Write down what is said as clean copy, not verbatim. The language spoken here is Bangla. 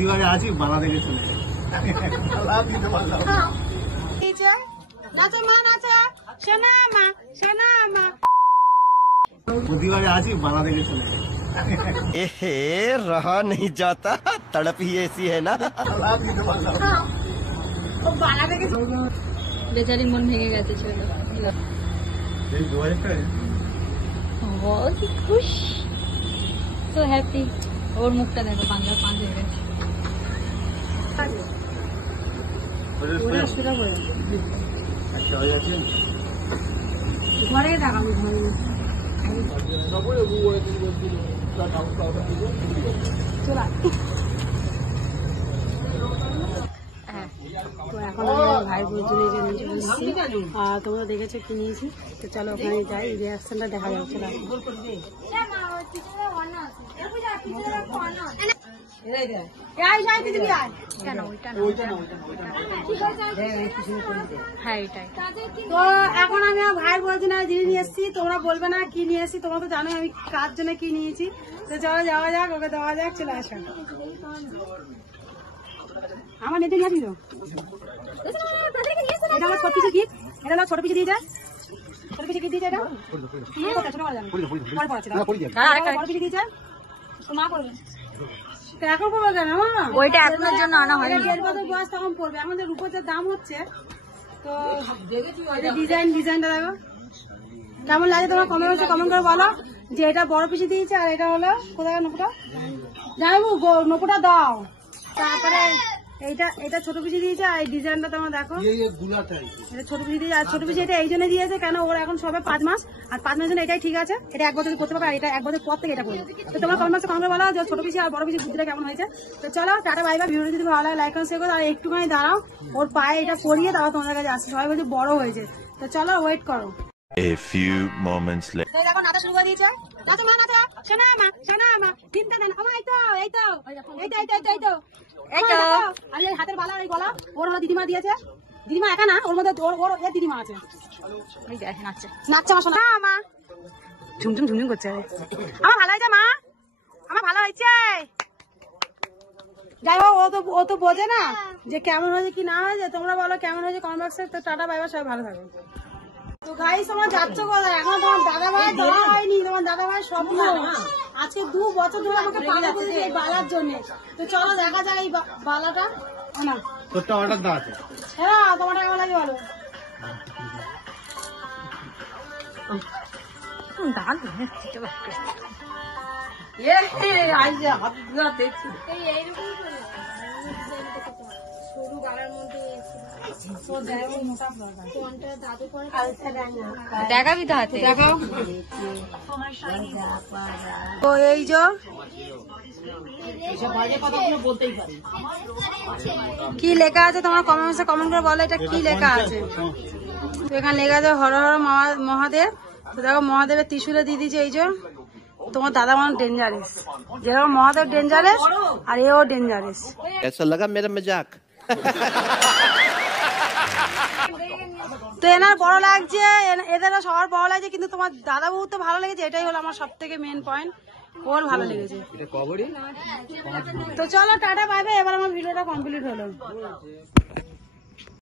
দিবারে আছি বালা দেখে চলে দিবারে আছি বালা দেখে চলে एहे रहा नहीं जाता तड़प ही ऐसी है ना बेचारी मन भेगे गए ছেলে बहुत ही खुश सो हैप्पी और मुखটা দেখো বাংলা পাঁচ হয়ে গেছে ওরা শুরু করে আচ্ছা হয়ে যাচ্ছে ঘরে দেখাবো ঘরে চলা তো এখন আমরা ভাই বোনজনে যে নিচে বসছি তোমরা দেখেছো কি নিয়েছি তো চলো ওখানে যাই রিয়াকশনটা দেখা যাচ্ছে তো এখন আমি ভাইয়ের বোনজনে জিনিস নিয়ে এসেছি তোমরা বলবে না কি নিয়ে এসেছি তোমরা তো জানো আমি কার জন্য কি নিয়েছি তো চলো যাওয়া যাক ওকে দেওয়া যাক চলে আসো আমার মেয়েদের নিয়ে আসবি তো এটা আমার ছোট পিছিয়ে গিট এটা আমার ছোট পিছিয়ে দিয়ে যায় ছোট পিছিয়ে গিট দিয়ে যায় এটা ছোট করা যাবে পরে পড়াচ্ছি বড় পিছিয়ে দিয়ে যায় তো মা করবে তো এখন করবে কেন ওইটা এখনের জন্য আনা হয় 1.5 বছর বয়স তখন পড়বে এখন যে রূপোর যে দাম হচ্ছে তো ডিজাইনটা দেখো কেমন লাগে তোমার কমেন্ট করে বলো যে এটা বড় পিছিয়ে দিয়েছে আর এটা হলো কোথায় নোপটা জানাবো নোপটা দাও তারপরে এটা ছোট পিছিয়ে দিয়েছে আর এই ডিজাইনটা তোমরা দেখো এটা ছোট পিছিয়ে দিয়েছে আর ছোট পিছিয়ে এটা এই জন্য দিয়েছে কেন ওর এখন সবে 5 মাস আর 5 মাসের জন্য এটাই ঠিক আছে এটা 1 বছর করতে পারবে আর এটা 1 বছর পর থেকে এটা করবে তো তোমার কমেন্টে বলো যে ছোট পিছিয়ে আর বড় পিছিয়ে বুদ্ধিটা কেমন হয়েছে তো চলো টাটা বাই বাই ভিডিওটা যদি ভালো লাগে লাইক আর শেয়ার করো আর একটুখানি দাঁড়াও ওর পায়ে এটা পরিয়ে তারপর তোমাদের কাছে আসছে সবাই বলছে বড় হয়েছে তো চলো ওয়েট করো A few moments later. তো দেখো নাচা শুরু করে দিয়েছে নাচা মা নাচা শোনা মা চিন্তা নেন আমার এই তো আর এই হাতের বালা এই গলা ওর হলো দিদিমা দিয়েছে দিদিমা একা না ওর মধ্যে ওর এর দিদিমা আছে এই দেখে নাচছে আমার শোনা মা ঝুমঝুম করছে আমার ভালো হয়েছে মা আমার ভালো হয়েছে যাই হোক ও তো বোঝে না যে কেমন হয়েছে কি না হয়েছে তোমরা বলো কেমন হয়েছে কমেন্ট বক্সে তো টাটা বাই বাই সবাই ভালো থাকো তো গাইস তোমরা যাচ্ছ কোথায় এখন তোমার দাদা ভাই দেওয়া হয়নি তোমার দাদা ভাই স্বপ্ন আজকে 2 বছর ধরে আমাকে পাগল করেছে এই বালার জন্য তো চলো দেখা যাক এই বালাটা না তোরটা অর্ডার দাও আছে হ্যাঁ তোমারটা কেমন লাগে বলো দাঁড় আইজে হাত ধরে দেখছি এইরকম সরু বালার মধ্যে দেখাবি তো হাতে দেখাও তো এই যে কি লেখা আছে তোমার কমেন্টে কমেন্ট করে বলো এটা কি লেখা আছে তো এখানে লেখা আছে হর হর মহাদেব তো দেখো মহাদেবের ত্রিশূলে দিয়ে দিয়েছে এই যে তোমার দাদা মানে ডেঞ্জারাস যেরকম মহাদেব ডেঞ্জারাস আর এও ডেঞ্জারাস ऐसा लगा मेरा मजाक তো এনার বড় লাগছে এদেরও সবার বড় লাগছে কিন্তু তোমার দাদা বউ তো ভালো লেগেছে এটাই হলো আমার সব থেকে মেন পয়েন্ট ওর ভালো লেগেছে তো চলো টাটা বাই বাই এবার আমার ভিডিওটা কমপ্লিট হলো